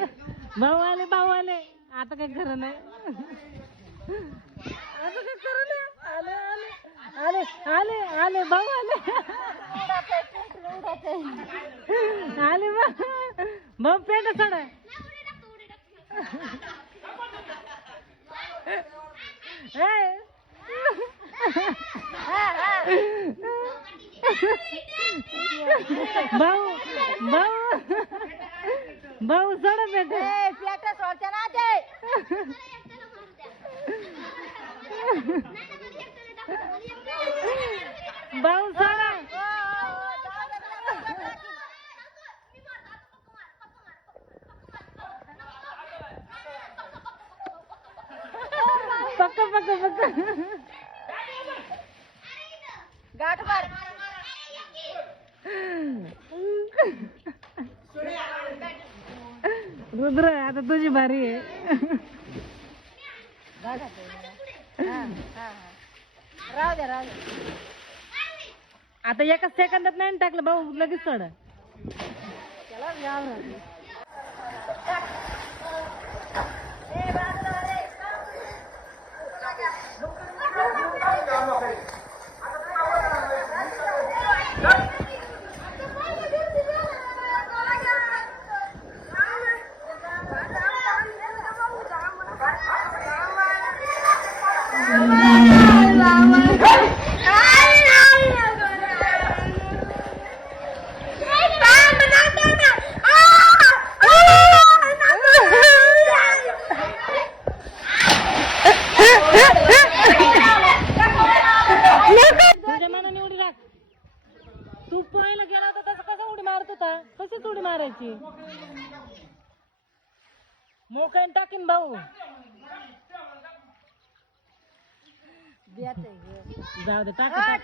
भाऊ आले आता काय खरं नाही आता काय खरं नाही आले आले आले आले आले भाऊ आले आले भाऊ पेट सोड भाऊ भाऊ भाऊ सोड पेट सोडते ना ते भाऊ सोडा पक्का पक्का पक्का गाठ मार रुद्र आता तुझी भारी आहे राहू दे आता एका सेकंदात नाही टाकलं भाऊ लगेच सोड तू पोहायला गेला होता तसं कसं उडी मारत होता कशीच उडी मारायची मोकाईन टाकीन भाऊ जाऊ दे टाका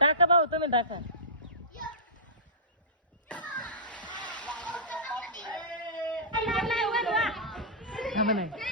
टाका भाऊ तुम्ही टाका नाही